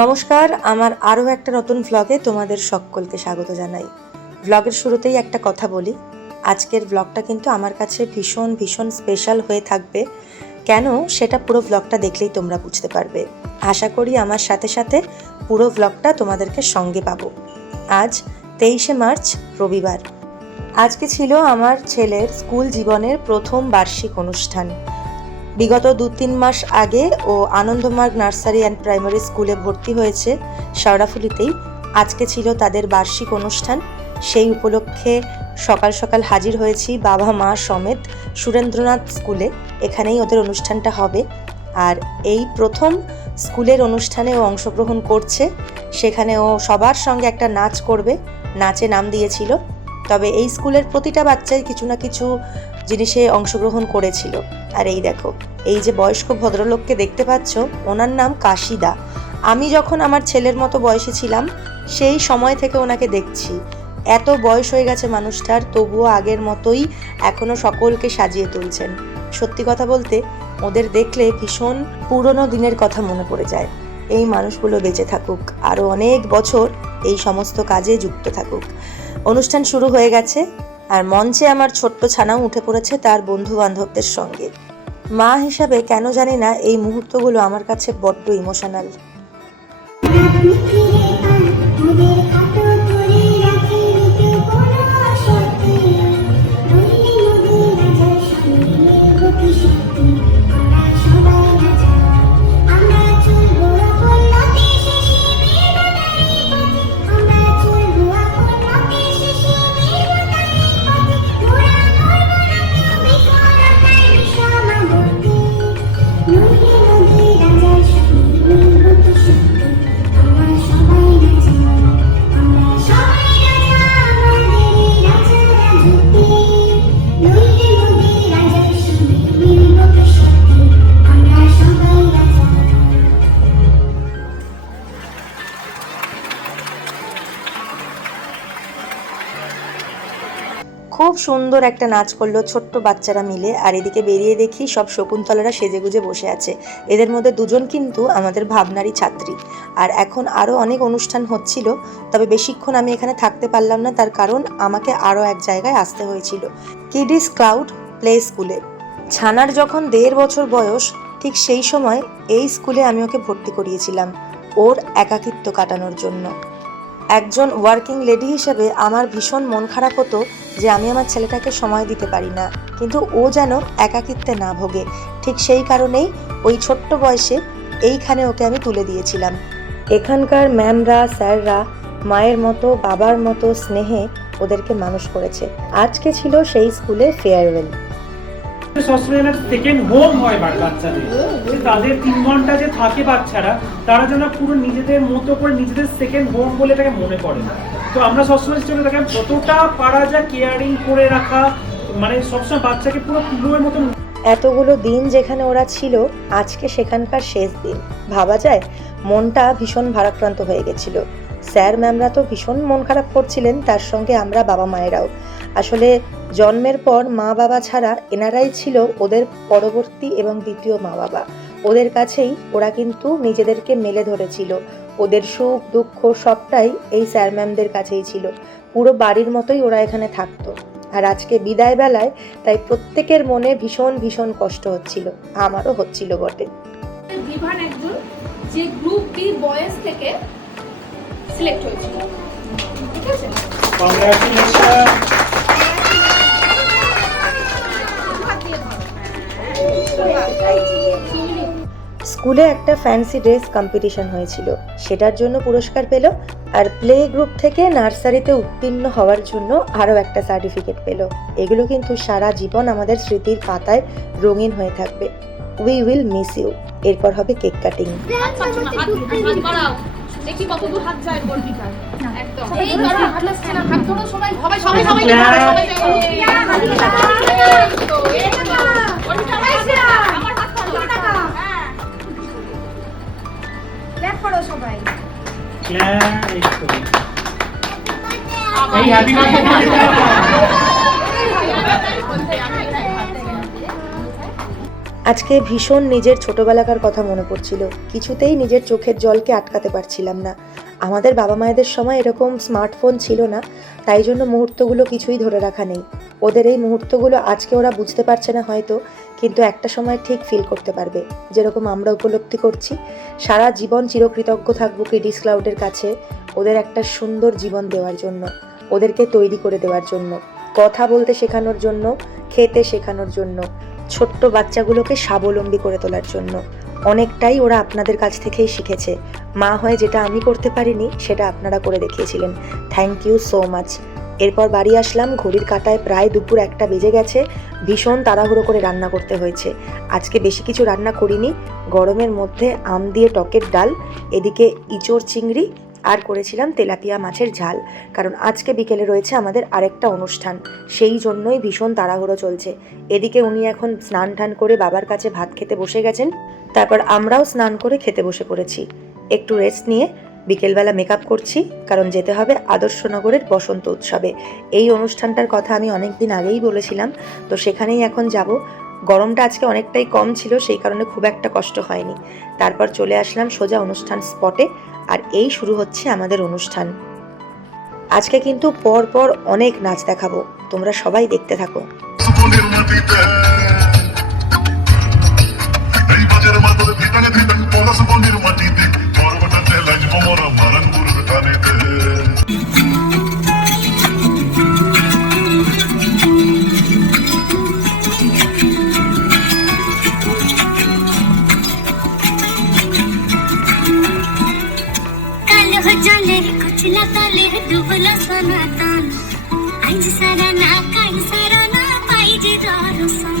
নমস্কার, আমার আরও একটা নতুন ভ্লগে তোমাদের সকলকে স্বাগত জানাই। ভ্লগের শুরুতেই একটা কথা বলি, আজকের ভ্লগটা কিন্তু আমার কাছে ভীষণ ভীষণ স্পেশাল হয়ে থাকবে। কেন সেটা পুরো ভ্লগটা দেখলেই তোমরা বুঝতে পারবে। আশা করি আমার সাথে সাথে পুরো ভ্লগটা তোমাদেরকে সঙ্গে পাবো। আজ 23শে মার্চ রবিবার। আজকে ছিল আমার ছেলের স্কুল জীবনের প্রথম বার্ষিক অনুষ্ঠান। বিগত 2-3 মাস আগে ও আনন্দমার্গ নার্সারি অ্যান্ড প্রাইমারি স্কুলে ভর্তি হয়েছে শেওড়াফুলিতেই। আজকে ছিল তাদের বার্ষিক অনুষ্ঠান। সেই উপলক্ষে সকাল সকাল হাজির হয়েছি বাবা মা সমেত সুরেন্দ্রনাথ স্কুলে। এখানেই ওদের অনুষ্ঠানটা হবে। আর এই প্রথম স্কুলের অনুষ্ঠানে ও অংশগ্রহণ করছে। সেখানে ও সবার সঙ্গে একটা নাচ করবে, নাচে নাম দিয়েছিল। তবে এই স্কুলের প্রতিটা বাচ্চাই কিছু না কিছু জিনিসে অংশগ্রহণ করেছিল। আর এই দেখো, এই যে বয়স্ক ভদ্রলোককে দেখতে পাচ্ছ, ওনার নাম কাশিদা। আমি যখন আমার ছেলের মতো বয়সে ছিলাম সেই সময় থেকে ওনাকে দেখছি। এত বয়স হয়ে গেছে মানুষটার, তবুও আগের মতোই এখনও সকলকে সাজিয়ে তুলছেন। সত্যি কথা বলতে ওদের দেখলে ভীষণ পুরনো দিনের কথা মনে পড়ে যায়। এই মানুষগুলো বেঁচে থাকুক, আরও অনেক বছর এই সমস্ত কাজে যুক্ত থাকুক। অনুষ্ঠান শুরু হয়ে গেছে আর মঞ্চে আমার ছোট্ট ছানাও উঠে পড়েছে তার বন্ধু বান্ধবদের সঙ্গে। মা হিসাবে কেন জানি না এই মুহূর্তগুলো আমার কাছে বড্ড ইমোশনাল। খুব সুন্দর একটা নাচ করলো ছোট্ট বাচ্চারা মিলে। আর এদিকে বেরিয়ে দেখি সব শকুন্তলারা সেজেগুজে বসে আছে। এদের মধ্যে দুজন কিন্তু আমাদের ভাবনারই ছাত্রী। আর এখন আরও অনেক অনুষ্ঠান হচ্ছিল, তবে বেশিক্ষণ আমি এখানে থাকতে পারলাম না, তার কারণ আমাকে আরও এক জায়গায় আসতে হয়েছিল, কিডিস ক্লাউড প্লে স্কুলে। ছানার যখন 1.5 বছর বয়স, ঠিক সেই সময় এই স্কুলে আমি ওকে ভর্তি করিয়েছিলাম ওর একাকিত্ব কাটানোর জন্য। একজন ওয়ার্কিং লেডি হিসেবে আমার ভীষণ মন খারাপ হতো যে আমি আমার ছেলেটাকে সময় দিতে পারি না, কিন্তু ও যেন একাকিত্বে না ভোগে। ঠিক সেই কারণেই ওই ছোট্ট বয়সে এইখানে ওকে আমি তুলে দিয়েছিলাম। এখানকার ম্যামরা স্যাররা মায়ের মতো বাবার মতো স্নেহে ওদেরকে মানুষ করেছে। আজকে ছিল সেই স্কুলে ফেয়ারওয়েল। সেকেন্ড হোম হয় বাচ্চাদের, তাদের 3 ঘন্টা যে থাকে বাচ্চারা, তারা যেন পুরো নিজেদের মতো করে নিজেদের সেকেন্ড হোম বলে এটাকে মনে করে। তো আমরা সবসময় চেষ্টা করি তাকে যতটা পারা যায় কেয়ারিং করে রাখা, মানে সবসময় বাচ্চাকে পুরো পুরোর মতো। এতগুলো দিন যেখানে ওরা ছিল, আজকে সেখানকার শেষ দিন। ভাবা যায়, মনটা ভীষণ ভারাক্রান্ত হয়ে গেছিল। স্যার ম্যামরা তো ভীষণ মন খারাপ করছিলেন, তার সঙ্গে আমরা বাবা মায়েরাও। আসলে জন্মের পর মা বাবা ছাড়া এনারাই ছিল ওদের পরবর্তী এবং দ্বিতীয় মা বাবা। ওদের কাছেই ওরা কিন্তু নিজেদেরকে মেলে ধরেছিল। ওদের সুখ দুঃখ সবটাই এই স্যার ম্যামদের কাছেই ছিল। পুরো বাড়ির মতোই ওরা এখানে থাকতো। আর আজকে বিদায় বেলায় তাই প্রত্যেকের মনে ভীষণ ভীষণ কষ্ট হচ্ছিল, আমারও হচ্ছিল বটে। বিভান একজন যে গ্রুপ বি বয়েজ থেকে সিলেক্ট হয়েছিল, ঠিক আছে? কংগ্রাচুলেশন। স্কুলে একটা ফ্যান্সি ড্রেস কম্পিটিশন হয়েছিল, সেটার জন্য পুরস্কার পেল। আর প্লে গ্রুপ থেকে নার্সারিতে উত্তীর্ণ হওয়ার জন্য আরও একটা সার্টিফিকেট পেল। এগুলো কিন্তু সারা জীবন আমাদের স্মৃতির পাতায় রঙিন হয়ে থাকবে। We will miss you. এরপর হবে কেক কাটিং। দেখি কত দূর হাত যায় বলবিটা একদম এই ধরো হাত আসছে না, হাত ধরো সবাই সবাই সবাই সবাই সবাই তো এই না ওটা আসছে আমার হাত ধরো টাকা। হ্যাঁ ক্ল্যাপ করো সবাই, ক্ল্যাপ। এই হ্যাপি বার্থডে। আজকে ভীষণ নিজের ছোটবেলাকার কথা মনে পড়ছিল, কিছুতেই নিজের চোখের জলকে আটকাতে পারছিলাম না। আমাদের বাবা মায়েদের সময় এরকম স্মার্টফোন ছিল না, তাই জন্য মুহূর্তগুলো কিছুই ধরে রাখা নেই। ওদের এই মুহূর্তগুলো আজকে ওরা বুঝতে পারছে না হয়তো, কিন্তু একটা সময় ঠিক ফিল করতে পারবে, যেরকম আমরা উপলব্ধি করছি। সারা জীবন চিরকৃতজ্ঞ থাকবো কিডিস ক্লাউডের কাছে ওদের একটা সুন্দর জীবন দেওয়ার জন্য, ওদেরকে তৈরি করে দেওয়ার জন্য, কথা বলতে শেখানোর জন্য, খেতে শেখানোর জন্য, ছোট্ট বাচ্চাগুলোকে স্বাবলম্বী করে তোলার জন্য। অনেকটাই ওরা আপনাদের কাছ থেকেই শিখেছে। মা হয়ে যেটা আমি করতে পারিনি সেটা আপনারা করে দেখিয়েছিলেন। Thank you so much. এরপর বাড়ি আসলাম, ঘড়ির কাঁটায় প্রায় দুপুর 1টা বেজে গেছে। ভীষণ তাড়াহুড়ো করে রান্না করতে হয়েছে। আজকে বেশি কিছু রান্না করিনি, গরমের মধ্যে আম দিয়ে টকের ডাল, এদিকে ইঁচড় চিংড়ি, আর করেছিলাম তেলাপিয়া মাছের ঝাল, কারণ আজকে বিকেলে রয়েছে আমাদের আরেকটা অনুষ্ঠান, সেই জন্যই ভীষণ তাড়াহুড়ো চলছে। এদিকে উনি এখন স্নান টান করে বাবার কাছে ভাত খেতে বসে গেছেন, তারপর আমরাও স্নান করে খেতে বসে পড়েছি। একটু রেস্ট নিয়ে বিকেলবেলা মেকআপ করছি, কারণ যেতে হবে আদর্শনগরের বসন্ত উৎসবে। এই অনুষ্ঠানটার কথা আমি অনেক দিন আগেই বলেছিলাম, তো সেখানেই এখন যাব। গরমটা আজকে অনেকটাই কম ছিল, সেই কারণে খুব একটা কষ্ট হয়নি। তারপর চলে আসলাম সোজা অনুষ্ঠান স্পটে, আর এই শুরু হচ্ছে আমাদের অনুষ্ঠান। আজকে কিন্তু পর পর অনেক নাচ দেখাবো, তোমরা সবাই দেখতে থাকো। जलेर कुचला तलेर डुबला सनातन आइज सारा ना काई सारा ना पाइजे दारुसन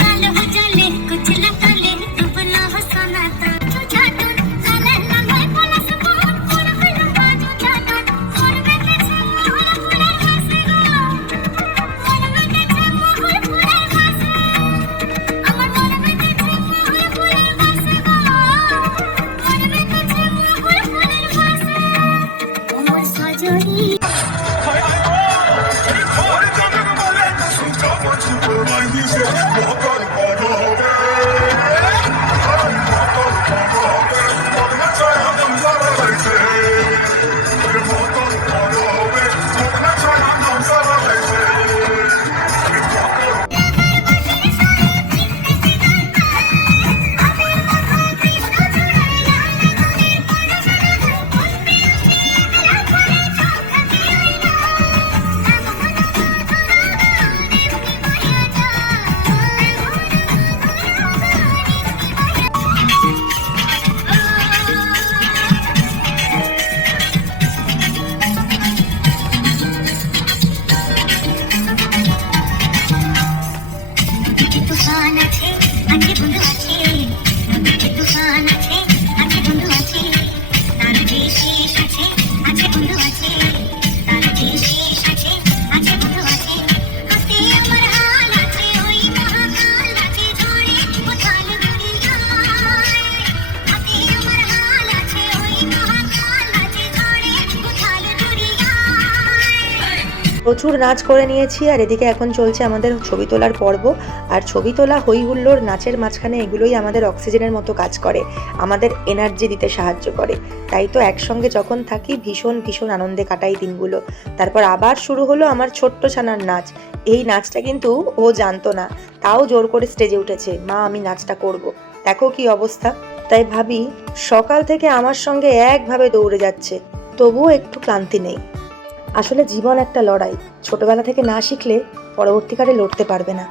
कालो जलेर कुचला तलेर डुबला सनातन जो जाटन काले लंगाई बोला से बोल बोल बोल बाजू जाटन और बेटे से मोहर पुरे हंसे गो और बेटे से मोहर पुरे हंसे अमर और बेटे से मोहर पुरे हंसे गो और बेटे से मोहर पुरे Johnny. প্রচুর নাচ করে নিয়েছি, আর এদিকে এখন চলছে আমাদের ছবি তোলার পর্ব। আর ছবি তোলা, হই হুল্লোড়, নাচের মাঝখানে এগুলোই আমাদের অক্সিজেনের মতো কাজ করে, আমাদের এনার্জি দিতে সাহায্য করে। তাই তো একসঙ্গে যখন থাকি ভীষণ ভীষণ আনন্দে কাটাই দিনগুলো। তারপর আবার শুরু হলো আমার ছোট্ট ছানার নাচ। এই নাচটা কিন্তু ও জানতো না, তাও জোর করে স্টেজে উঠেছে, মা আমি নাচটা করব। দেখো কি অবস্থা। তাই ভাবি সকাল থেকে আমার সঙ্গে একভাবে দৌড়ে যাচ্ছে, তবুও একটু ক্লান্তি নেই। আসলে জীবন একটা লড়াই, ছোটবেলা থেকে না শিখলে পরবর্তীকালে লড়তে পারবে না।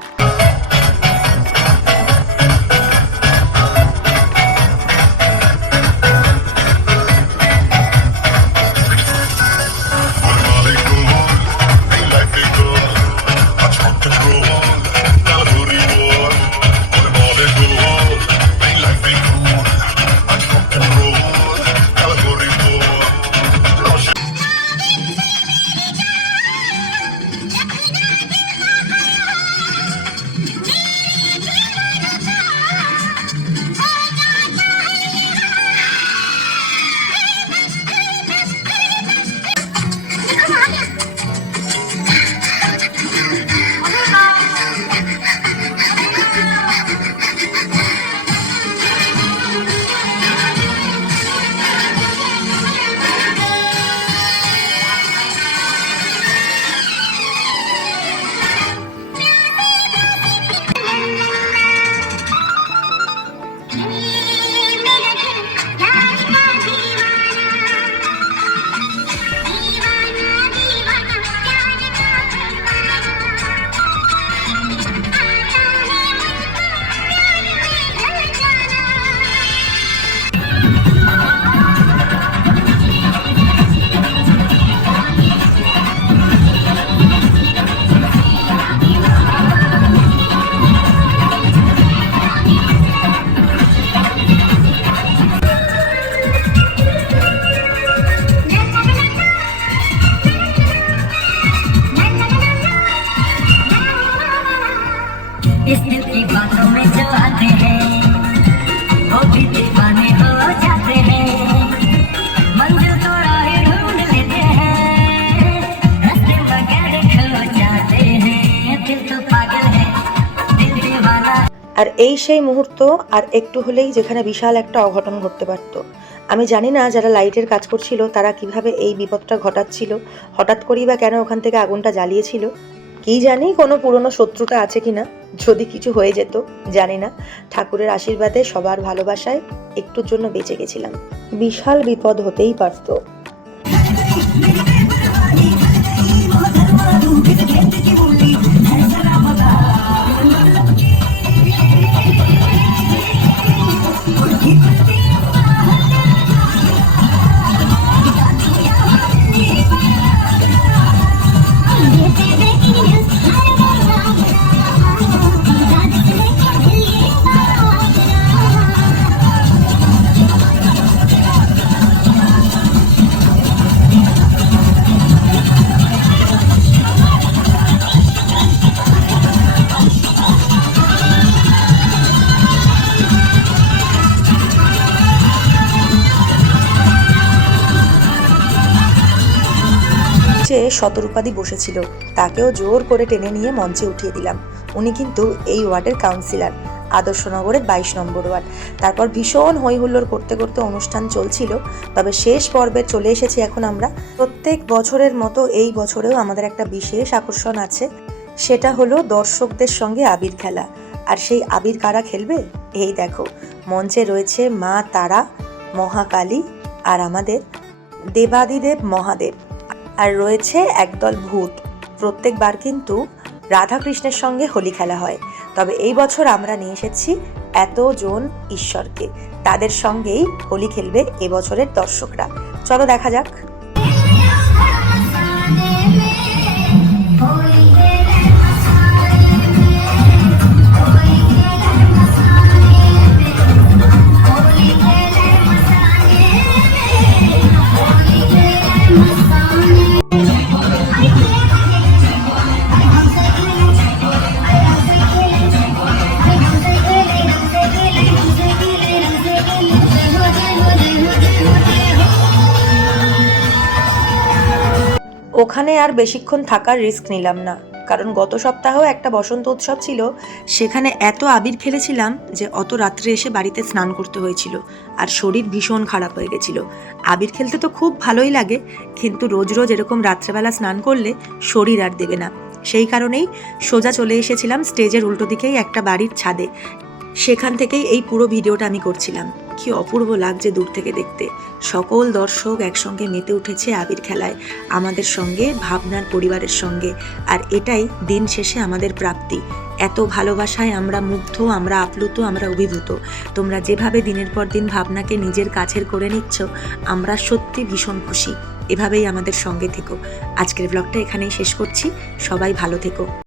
আর এই সেই মুহূর্ত, আর একটু হলেই যেখানে বিশাল একটা অঘটন ঘটতে পারত। আমি জানি না যারা লাইটের কাজ করছিল তারা কিভাবে এই বিপদটা ঘটাচ্ছিল, হঠাৎ করেই বা কেন ওখান থেকে আগুনটা জ্বালিয়েছিল। কি জানি কোনো পুরনো শত্রুতা আছে কিনা, যদি কিছু হয়ে যেত জানি না। ঠাকুরের আশীর্বাদে সবার ভালোবাসায় একটুর জন্য বেঁচে গেছিলাম। বিশাল বিপদ হতেই পারত। যে শতরূপাদি বসেছিল তাকেও জোর করে টেনে নিয়ে মঞ্চে উঠিয়ে দিলাম। উনি কিন্তু এই ওয়ার্ডের কাউন্সিলর, আদর্শনগরের 22 নম্বর ওয়ার্ড। তারপর ভীষণ হই হুল্লোড় করতে করতে অনুষ্ঠান চলছিল, তবে শেষ পর্বে চলে এসেছি এখন আমরা। প্রত্যেক বছরের মতো এই বছরেও আমাদের একটা বিশেষ আকর্ষণ আছে, সেটা হলো দর্শকদের সঙ্গে আবির খেলা। আর সেই আবির কারা খেলবে? এই দেখো, মঞ্চে রয়েছে মা তারা, মহাকালী আর আমাদের দেবাদিদেব মহাদেব, আর রয়েছে একদল ভূত। প্রত্যেকবার কিন্তু রাধাকৃষ্ণের সঙ্গে হোলি খেলা হয়, তবে এই বছর আমরা নিয়ে এসেছি এতজন ঈশ্বরকে, তাদের সঙ্গেই হোলি খেলবে এবছরের দর্শকরা। চলো দেখা যাক। ওখানে আর বেশিক্ষণ থাকার রিস্ক নিলাম না, কারণ গত সপ্তাহেও একটা বসন্ত উৎসব ছিল, সেখানে এত আবির খেলেছিলাম যে অত রাত্রে এসে বাড়িতে স্নান করতে হয়েছিল, আর শরীর ভীষণ খারাপ হয়ে গেছিল। আবির খেলতে তো খুব ভালোই লাগে, কিন্তু রোজ রোজ এরকম রাত্রেবেলা স্নান করলে শরীর আর দেবে না। সেই কারণেই সোজা চলে এসেছিলাম স্টেজের উল্টো দিকেই একটা বাড়ির ছাদে। সেখান থেকেই এই পুরো ভিডিওটা আমি করছিলাম। কি অপূর্ব লাগছে দূর থেকে দেখতে। সকল দর্শক একসঙ্গে মেতে উঠেছে আবির খেলায়, আমাদের সঙ্গে, ভাবনার পরিবারের সঙ্গে। আর এটাই দিন শেষে আমাদের প্রাপ্তি। এত ভালোবাসায় আমরা মুগ্ধ, আমরা আপ্লুত, আমরা অভিভূত। তোমরা যেভাবে দিনের পর দিন ভাবনাকে নিজের কাছের করে নিচ্ছ, আমরা সত্যি ভীষণ খুশি। এভাবেই আমাদের সঙ্গে থেকো। আজকের ব্লগটা এখানেই শেষ করছি। সবাই ভালো থেকো।